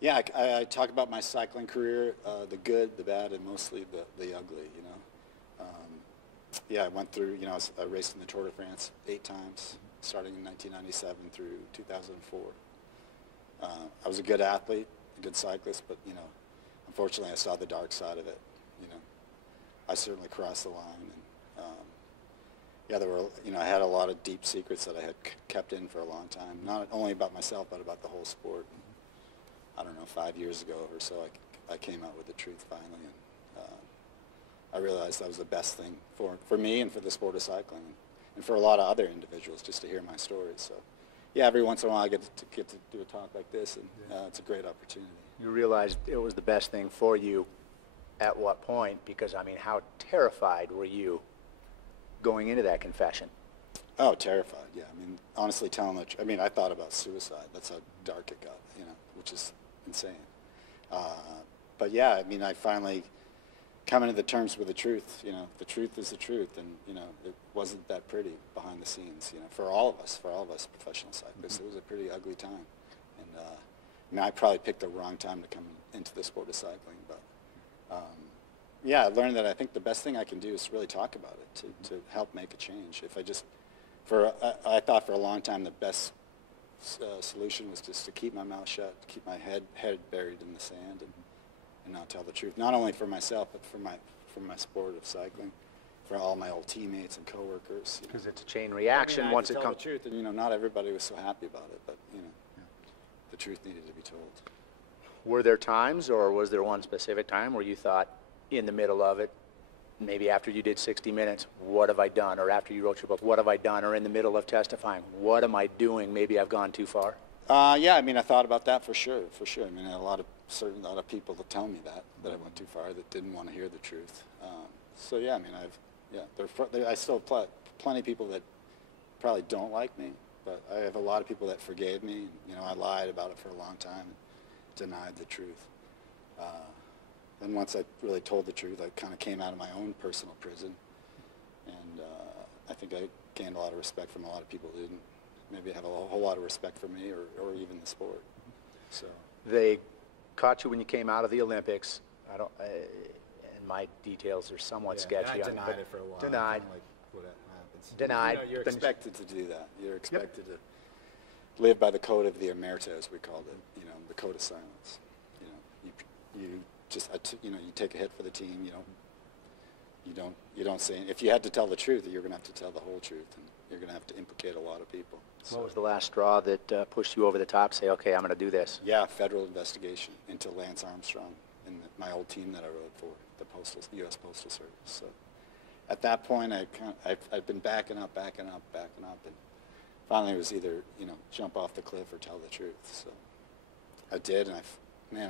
Yeah, I talk about my cycling career, the good, the bad, and mostly the ugly, you know. Yeah, I went through, you know, I raced in the Tour de France 8 times, starting in 1997 through 2004. I was a good athlete, a good cyclist, but, you know, unfortunately I saw the dark side of it, you know. I certainly crossed the line, and yeah, there were, you know, I had a lot of deep secrets that I had kept in for a long time, not only about myself, but about the whole sport. I don't know, 5 years ago or so, I came out with the truth finally, and I realized that was the best thing for me and for the sport of cycling, and for a lot of other individuals, just to hear my stories. So, yeah, every once in a while I get to do a talk like this, and it's a great opportunity. You realized it was the best thing for you at what point? Because, I mean, how terrified were you going into that confession? Oh, terrified, yeah. I mean, honestly telling the truth, I mean, I thought about suicide. That's how dark it got, you know, which is insane. But yeah, I mean, I finally come into the terms with the truth. You know, the truth is the truth, and you know, it wasn't that pretty behind the scenes. You know, for all of us professional cyclists, it was a pretty ugly time. And I mean, I probably picked the wrong time to come into the sport of cycling, but yeah, I learned that I think the best thing I can do is really talk about it to help make a change. If I just, I thought for a long time the best solution was just to keep my mouth shut, to keep my head buried in the sand, and not tell the truth. Not only for myself, but for my sport of cycling, for all my old teammates and coworkers. Because it's a chain reaction. I mean, once it comes. comes. The truth, and you know, not everybody was so happy about it, but you know, the truth needed to be told. Were there times, or was there one specific time where you thought, in the middle of it, maybe after you did 60 Minutes, what have I done? Or after you wrote your book, what have I done? Or in the middle of testifying, what am I doing? Maybe I've gone too far? Yeah, I mean, I thought about that for sure. I mean, I had a lot of people that tell me that I went too far, that didn't want to hear the truth. So yeah, I mean, I still have plenty of people that probably don't like me, but I have a lot of people that forgave me. You know, I lied about it for a long time, denied the truth. Then once I really told the truth, I kind of came out of my own personal prison, and I think I gained a lot of respect from a lot of people who didn't maybe have a whole lot of respect for me or even the sport. So they caught you when you came out of the Olympics. And my details are somewhat sketchy. I denied it for a while. Denied. Like what happens. Denied. You know, you're expected to do that. You're expected to live by the code of the omerta, as we called it. You know, the code of silence. You know, you just you know, you take a hit for the team. You don't say. If you had to tell the truth, you're going to have to tell the whole truth, and you're going to have to implicate a lot of people. So, what was the last straw that pushed you over the top? Say, okay, I'm going to do this. Yeah, federal investigation into Lance Armstrong and my old team that I rode for, the U.S. Postal Service. So at that point, I've been backing up, and finally it was either, you know, jump off the cliff or tell the truth. So I did, and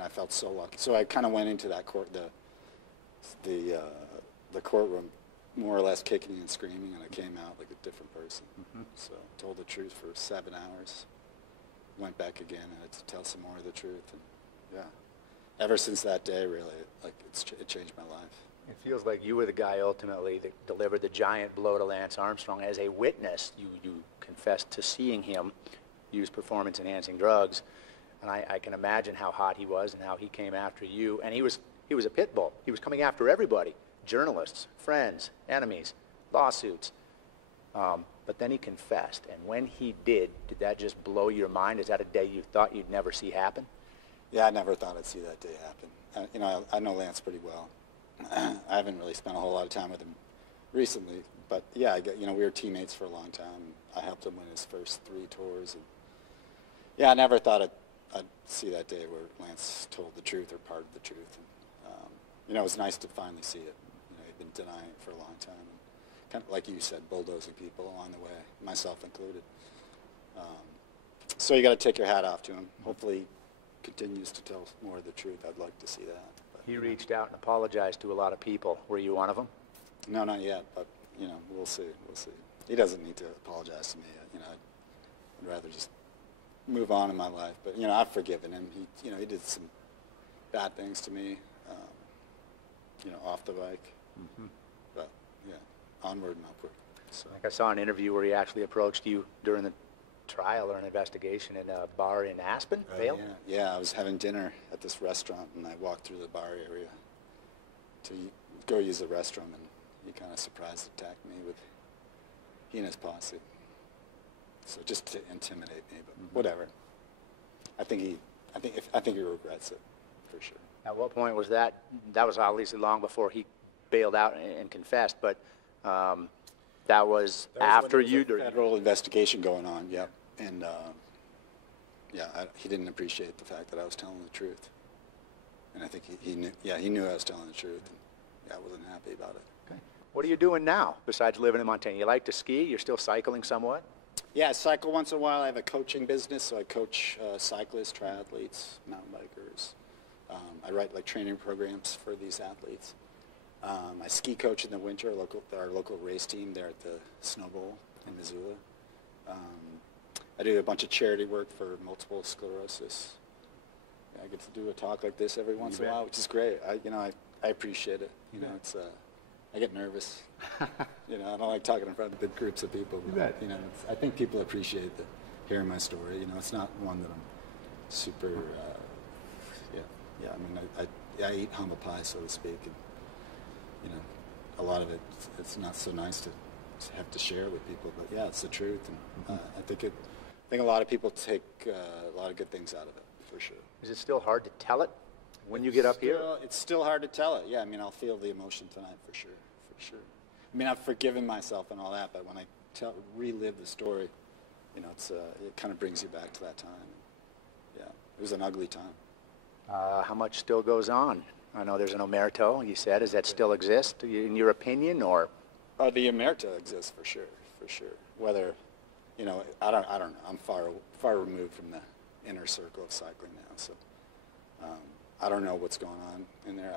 I felt so lucky. So I kind of went into that the courtroom more or less kicking and screaming, and I came out like a different person. So I told the truth for 7 hours, went back again, and had to tell some more of the truth, and yeah. Ever since that day, really, it changed my life. It feels like you were the guy ultimately that delivered the giant blow to Lance Armstrong. As a witness, you confessed to seeing him use performance-enhancing drugs, and I can imagine how hot he was and how he came after you. And he was a pit bull. He was coming after everybody: journalists, friends, enemies, lawsuits. But then he confessed, and when he did that just blow your mind? Is that a day you thought you'd never see happen? Yeah, I never thought I'd see that day happen. You know, I know Lance pretty well. I haven't really spent a whole lot of time with him recently, but yeah, you know, we were teammates for a long time. I helped him win his first 3 tours, and yeah, I never thought I'd see that day where Lance told the truth or part of the truth. And, you know, it was nice to finally see it. You know, he'd been denying it for a long time, and kind of like you said, bulldozing people along the way, myself included. So you got to take your hat off to him. Hopefully, continues to tell more of the truth. I'd like to see that. But, he reached out and apologized to a lot of people. Were you one of them? No, not yet, but, you know, we'll see. He doesn't need to apologize to me. You know, I'd rather just move on in my life. But, you know, I've forgiven him. He did some bad things to me, you know, off the bike. But, yeah, onward and upward. So. Like I saw an interview where he actually approached you during the trial or an investigation in a bar in Aspen, Right, Vail? yeah, I was having dinner at this restaurant, and I walked through the bar area to go use the restroom, and he kind of surprise attacked me with he and his posse. So just to intimidate me, but whatever. I think he regrets it for sure. At what point was that? That was obviously long before he bailed out and confessed, but that was after you. There was a federal investigation going on, yeah, and yeah, he didn't appreciate the fact that I was telling the truth, and I think he knew. Yeah, he knew I was telling the truth, and yeah, I wasn't happy about it. Okay. What are you doing now besides living in Montana? You like to ski? You're still cycling somewhat? Yeah, I cycle once in a while. I have a coaching business, so I coach cyclists, triathletes, mountain bikers. I write like training programs for these athletes. I ski coach in the winter, our local race team there at the Snow Bowl in Missoula. I do a bunch of charity work for multiple sclerosis. I get to do a talk like this every once in a while, which is great. I appreciate it. It's I get nervous. I don't like talking in front of big groups of people. But, I think people appreciate hearing my story. It's not one that I'm super. I eat humble pie, so to speak, and a lot of it's not so nice to have to share with people. But yeah, it's the truth, and I think a lot of people take a lot of good things out of it for sure. Is it still hard to tell it when you get up here? It's still hard to tell it. Yeah, I'll feel the emotion tonight for sure. I've forgiven myself and all that, but when I relive the story, it kind of brings you back to that time. Yeah, it was an ugly time. How much still goes on? I know there's an omerta, you said. Does that still exist, in your opinion, or? The omerta exists for sure. Whether, I don't know. I'm far removed from the inner circle of cycling now, so I don't know what's going on in there.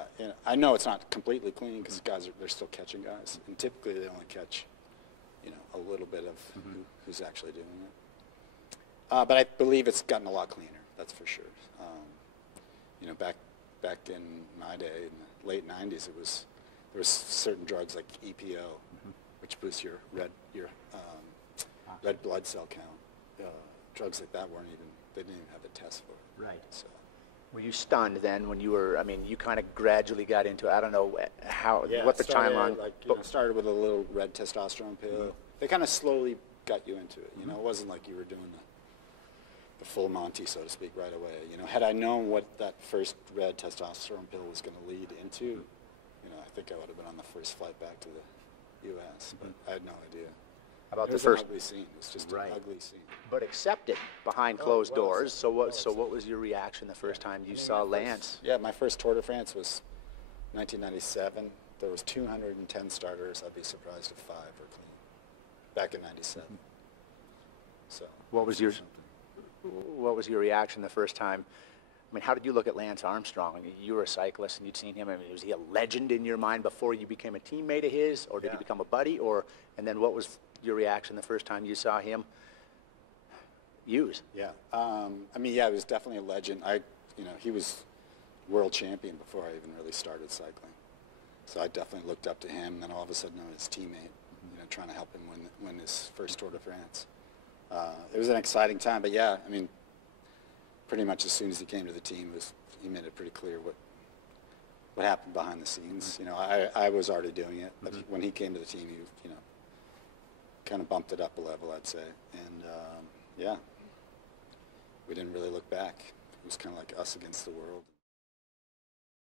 I know it's not completely clean because they're still catching guys, and typically they only catch, a little bit of who's actually doing it. But I believe it's gotten a lot cleaner. That's for sure. Back in my day, in the late '90s, there was certain drugs like EPO, which boosts your red blood cell count. Drugs like that they didn't even have a test for it. Right. So. Were you stunned then when you were? You kind of gradually got into. I don't know what the timeline. Started with a little red testosterone pill. They kind of slowly got you into it. It wasn't like you were doing the full Monty, so to speak, right away. Had I known what that first red testosterone pill was going to lead into, I think I would have been on the first flight back to the U.S. But I had no idea. How about it was the first? An ugly scene. It's just an ugly scene. But accepted behind closed doors. So what was your reaction the first time you saw Lance? My first Tour de France was 1997. There was 210 starters. I'd be surprised if 5 were clean. Back in '97. So. What was your reaction the first time? How did you look at Lance Armstrong? You were a cyclist and you'd seen him. Was he a legend in your mind before you became a teammate of his, or did you become a buddy? And then what was your reaction the first time you saw him use? Yeah, he was definitely a legend. He was world champion before I even really started cycling. So I definitely looked up to him. And then all of a sudden, I was his teammate, trying to help him win his first Tour de France. It was an exciting time, but yeah, pretty much as soon as he came to the team, he made it pretty clear what happened behind the scenes. I was already doing it, but when he came to the team, he kind of bumped it up a level, I'd say. And we didn't really look back. It was kind of like us against the world.